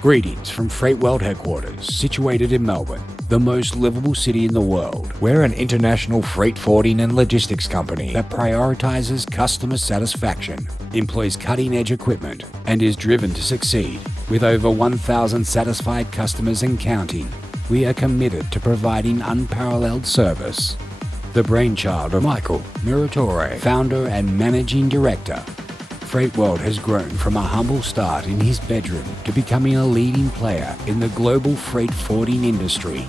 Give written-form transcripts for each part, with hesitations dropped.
Greetings from FreightWorld headquarters, situated in Melbourne, the most livable city in the world. We're an international freight forwarding and logistics company that prioritizes customer satisfaction, employs cutting-edge equipment, and is driven to succeed. With over 1,000 satisfied customers and counting, we are committed to providing unparalleled service. The brainchild of Michael Muratore, founder and managing director, FreightWorld has grown from a humble start in his bedroom to becoming a leading player in the global freight forwarding industry.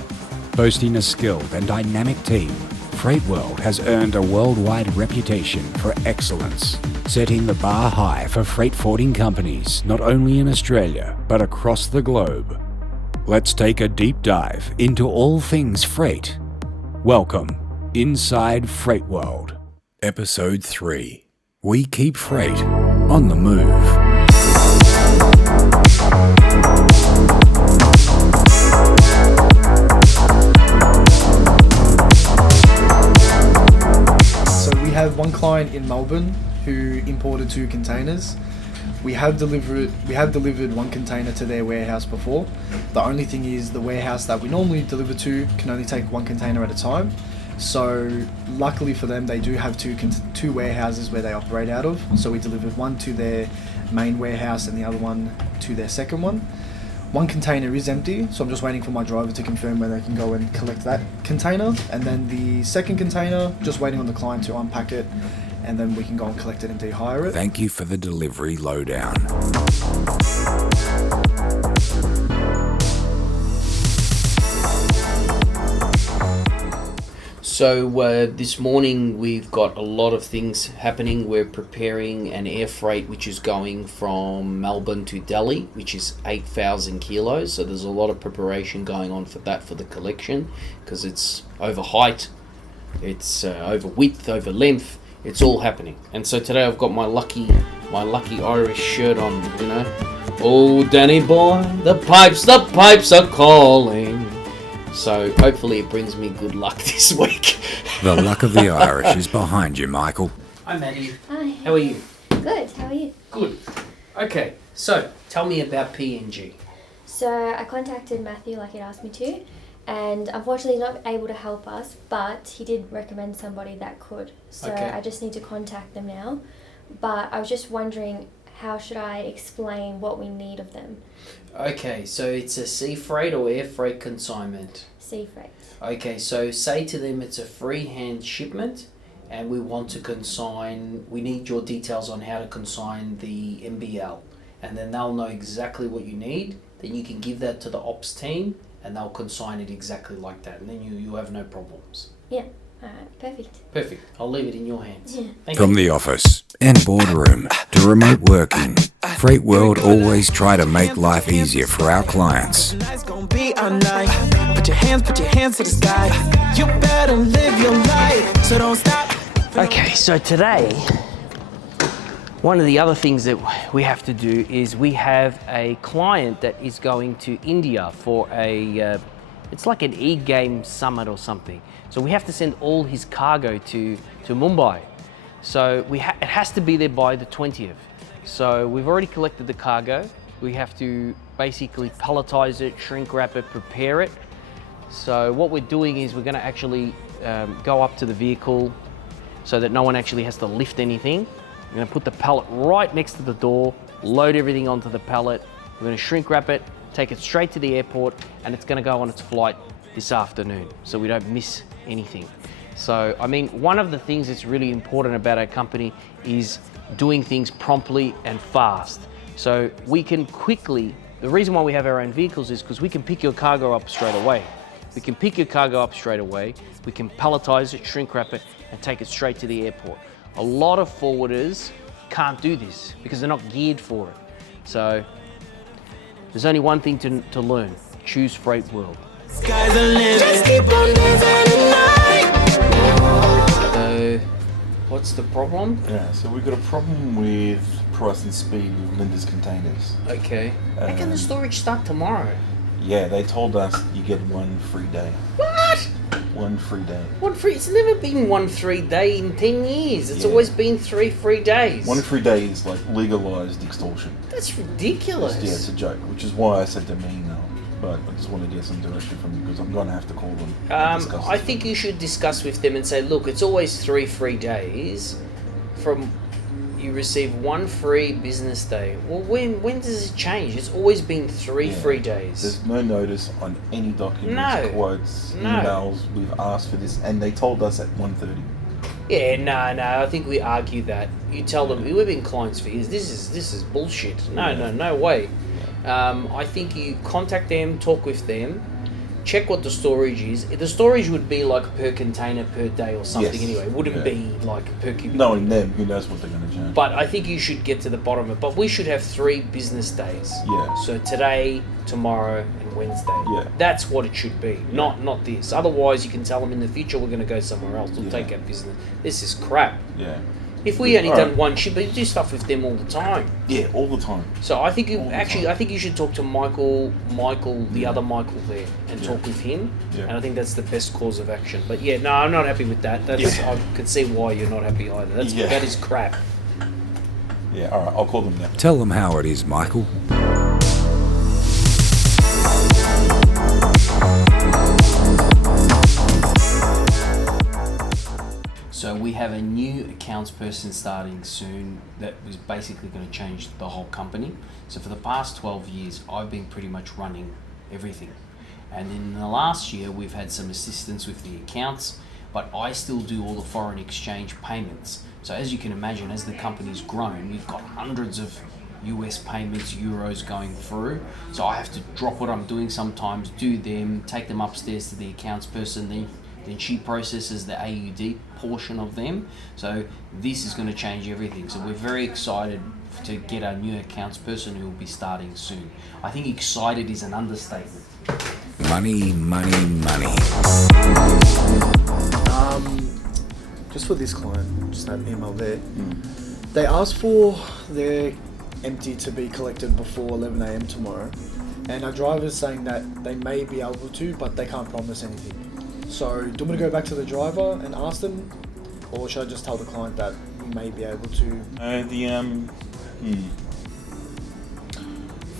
Boasting a skilled and dynamic team, FreightWorld has earned a worldwide reputation for excellence, setting the bar high for freight forwarding companies not only in Australia but across the globe. Let's take a deep dive into all things freight. Welcome, Inside FreightWorld, Episode 3. We keep freight on the move. So we have one client in Melbourne who imported 2 containers. We have delivered one container to their warehouse before. The only thing is the warehouse that we normally deliver to can only take 1 container at a time. So luckily for them, they do have two warehouses where they operate out of. So we delivered one to their main warehouse and the other one to their second one. One container is empty, so I'm just waiting for my driver to confirm whether they can go and collect that container. And then the second container, just waiting on the client to unpack it, and then we can go and collect it and de-hire it. Thank you for the delivery lowdown. So this morning we've got a lot of things happening. We're preparing an air freight which is going from Melbourne to Delhi, which is 8,000 kilos. So there's a lot of preparation going on for that, for the collection, because it's over height, it's over width, over length, it's all happening. And so today I've got my lucky Irish shirt on, you know. Oh, Danny boy, the pipes are calling. So hopefully it brings me good luck this week. The luck of the Irish is behind you, Michael. Hi, Maddie. Hi. How are you? Good, how are you? Good. Okay, so tell me about PNG. So I contacted Matthew like he'd asked me to, and unfortunately he's not able to help us, but he did recommend somebody that could. So Okay. I just need to contact them now. But I was just wondering, how should I explain what we need of them? Okay, so it's a sea freight or air freight consignment? Sea freight. Okay, so say to them it's a freehand shipment and we want to consign, we need your details on how to consign the MBL, and then they'll know exactly what you need. Then you can give that to the ops team and they'll consign it exactly like that, and then you have no problems. Yeah, alright, perfect. Perfect. I'll leave it in your hands. Yeah. Thank From you. the office and boardroom to remote working, FreightWorld always try to make life easier for our clients. Put your hands to the sky. You better live your life, so don't stop. Okay, so today, one of the other things that we have to do is we have a client that is going to India for it's like an e-game summit or something. So we have to send all his cargo to Mumbai. So it has to be there by the 20th. So we've already collected the cargo. We have to basically palletize it, shrink wrap it, prepare it. So what we're doing is we're going to actually go up to the vehicle so that no one actually has to lift anything. We're going to put the pallet right next to the door, load everything onto the pallet. We're going to shrink wrap it, take it straight to the airport, and it's going to go on its flight this afternoon so we don't miss anything. So, I mean, one of the things that's really important about our company is doing things promptly and fast. So we can quickly, the reason why we have our own vehicles is because we can pick your cargo up straight away. We can pick your cargo up straight away, we can palletize it, shrink wrap it, and take it straight to the airport. A lot of forwarders can't do this because they're not geared for it. So there's only one thing to learn: choose FreightWorld. Sky's the limit. Just keep on dancing at night. So what's the problem? Yeah, so we've got a problem with price and speed with Linda's containers. Okay. How can the storage start tomorrow? Yeah, they told us you get 1 free day. What? 1 free day. It's never been 1 free day in 10 years. It's always been 3 free days. 1 free day is like legalized extortion. That's ridiculous. Yeah, it's a joke, which is why I said to me no. But I just want to get some direction from you because I'm going to have to call them. And discuss I this. think you should discuss with them and say, look, it's always 3 free days. From you receive 1 free business day. Well, when does it change? It's always been 3 free days. There's no notice on any documents, quotes, emails. We've asked for this, and they told us at 1:30. Yeah, no. I think we argue that. You tell them we've been clients for years. This is bullshit. No way. I think you contact them, talk with them, check what the storage is. The storage would be like per container per day or something anyway. It wouldn't be like per cubic. Knowing them, who knows what they're going to change. But I think you should get to the bottom of it. But we should have 3 business days. Yeah. So today, tomorrow, and Wednesday. Yeah. That's what it should be. Not this. Otherwise, you can tell them in the future we're going to go somewhere else. We'll take our business. This is crap. Yeah. If we only done one ship, but you do stuff with them all the time. Yeah, all the time. So I think I think you should talk to Michael, the other Michael there, and talk with him. Yeah. And I think that's the best course of action. But yeah, no, I'm not happy with that. I could see why you're not happy either. That is crap. Yeah, all right, I'll call them now. Tell them how it is, Michael. So we have a new accounts person starting soon that was basically going to change the whole company. So for the past 12 years, I've been pretty much running everything. And in the last year, we've had some assistance with the accounts, but I still do all the foreign exchange payments. So as you can imagine, as the company's grown, we've got hundreds of US payments, euros going through. So I have to drop what I'm doing sometimes, do them, take them upstairs to the accounts person, then she processes the AUD portion of them. So this is going to change everything. So we're very excited to get our new accounts person who will be starting soon. I think excited is an understatement. Money, money, money. Just for this client, just that email there, they asked for their empty to be collected before 11 a.m. tomorrow, and our driver's saying that they may be able to, but they can't promise anything. So, do you want me to go back to the driver and ask them, or should I just tell the client that we may be able to?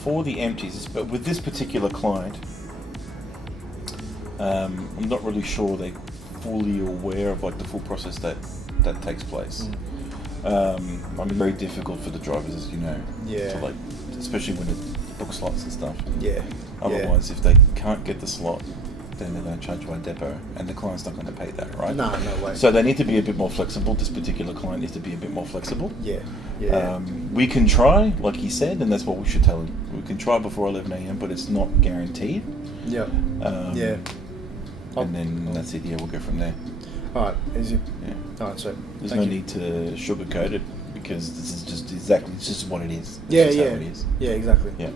For the empties, but with this particular client, I'm not really sure they're fully aware of like the full process that takes place. I mean, very difficult for the drivers, as you know. Yeah. To like, especially when it book slots and stuff. Yeah. Otherwise, if they can't get the slot, then they're going to charge by depot, and the client's not going to pay that, right? No way. So they need to be a bit more flexible. This particular client needs to be a bit more flexible. Yeah. We can try, like he said, and that's what we should tell him. We can try before 11 a.m., but it's not guaranteed. Yeah. And then that's it. Yeah, we'll go from there. All right. Easy. Yeah. All right. So there's no need to sugarcoat it because this is just exactly. It's just what it is. Yeah. How it is. Yeah. Exactly. Yeah.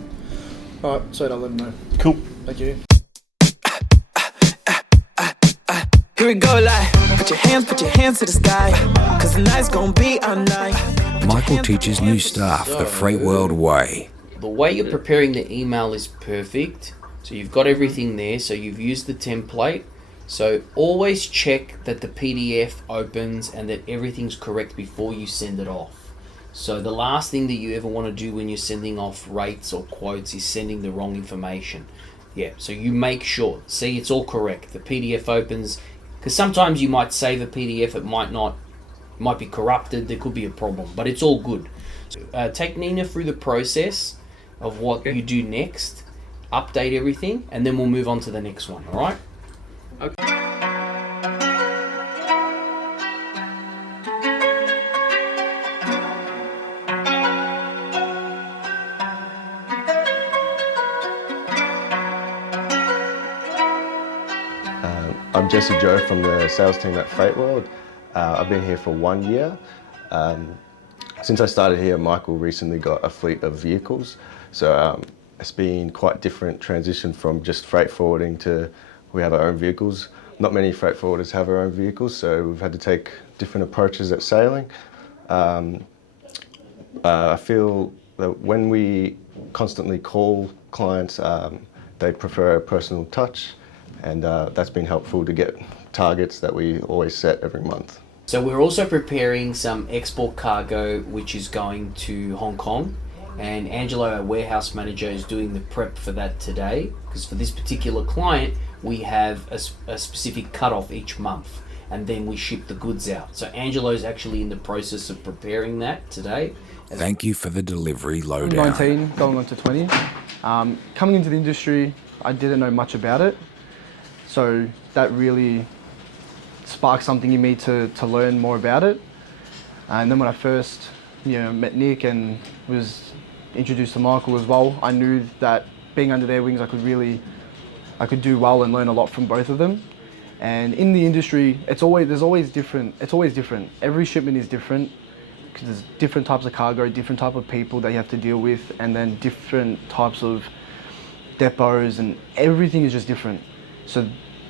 All right. So I'll let them know. Cool. Thank you. Here we go, like, put your hands to the sky, cause the night's gonna be our night. Michael teaches new staff the Freight World way. The way you're preparing the email is perfect. So you've got everything there. So you've used the template. So always check that the PDF opens and that everything's correct before you send it off. So the last thing that you ever want to do when you're sending off rates or quotes is sending the wrong information. Yeah, so you make sure. See, it's all correct. The PDF opens. Because sometimes you might save a PDF, it might be corrupted, there could be a problem, but it's all good. So, take Nina through the process of what you do next, update everything, and then we'll move on to the next one, all right? Okay. I'm Jesse Joe from the sales team at FreightWorld. I've been here for 1 year. Since I started here, Michael recently got a fleet of vehicles. So it's been quite different transition from just freight forwarding to we have our own vehicles. Not many freight forwarders have our own vehicles, so we've had to take different approaches at sailing. I feel that when we constantly call clients, they prefer a personal touch. And that's been helpful to get targets that we always set every month. So we're also preparing some export cargo which is going to Hong Kong, and Angelo, our warehouse manager, is doing the prep for that today, because for this particular client we have a specific cutoff each month and then we ship the goods out. So Angelo's actually in the process of preparing that today. Thank you for the delivery lowdown. 19, going on to 20. Coming into the industry, I didn't know much about it, so that really sparked something in me to learn more about it. And then when I first met Nick and was introduced to Michael as well, I knew that being under their wings I could do well and learn a lot from both of them. And in the industry, it's always different. Every shipment is different, because there's different types of cargo, different type of people that you have to deal with, and then different types of depots, and everything is just different. So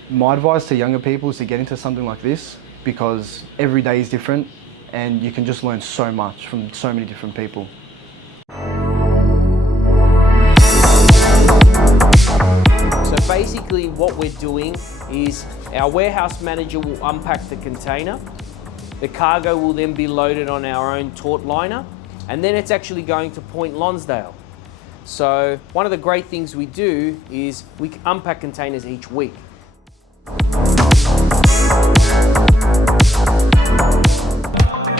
my advice to younger people is to get into something like this, because every day is different and you can just learn so much from so many different people. So basically what we're doing is our warehouse manager will unpack the container. The cargo will then be loaded on our own taut liner, and then it's actually going to Point Lonsdale. So one of the great things we do is we unpack containers each week.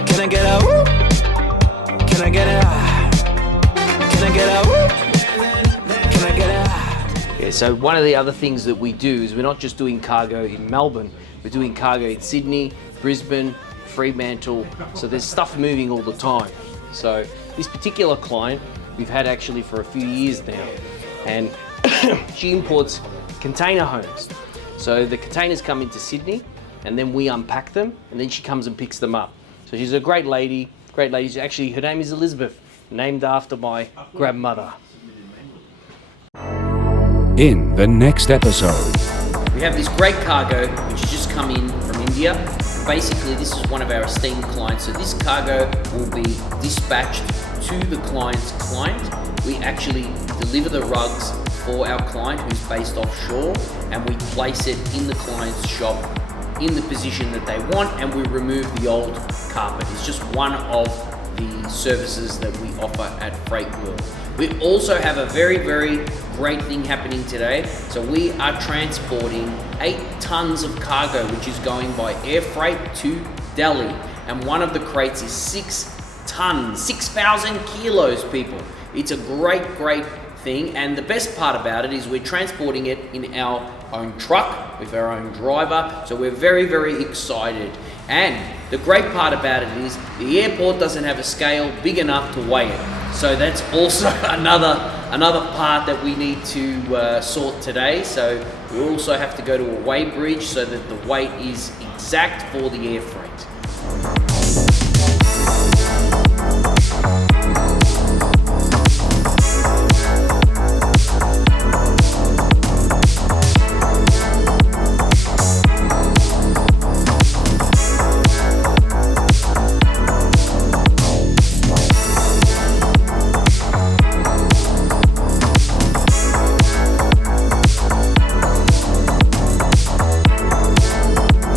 Can I get a woo? Can I get a ah? Can I get a woo? Can I get a ah? Yeah, so one of the other things that we do is we're not just doing cargo in Melbourne, we're doing cargo in Sydney, Brisbane, Fremantle, so there's stuff moving all the time. So this particular client we've had actually for a few years now, and she imports container homes. So the containers come into Sydney and then we unpack them and then she comes and picks them up. So she's a great lady. Actually, her name is Elizabeth, named after my grandmother. In the next episode, We have this great cargo which has just come in from India. Basically, this is one of our esteemed clients. So this cargo will be dispatched to the client's client. We actually deliver the rugs for our client who's based offshore, and we place it in the client's shop in the position that they want, and we remove the old carpet. It's just one of the services that we offer at FreightWorld. We also have a very, very great thing happening today. So we are transporting 8 tons of cargo, which is going by air freight to Delhi. And one of the crates is 6 tons, 6,000 kilos, people. It's a great, great thing. And the best part about it is we're transporting it in our own truck with our own driver. So we're very, very excited. And the great part about it is the airport doesn't have a scale big enough to weigh it. So that's also another part that we need to sort today. So we also have to go to a weigh bridge so that the weight is exact for the air freight.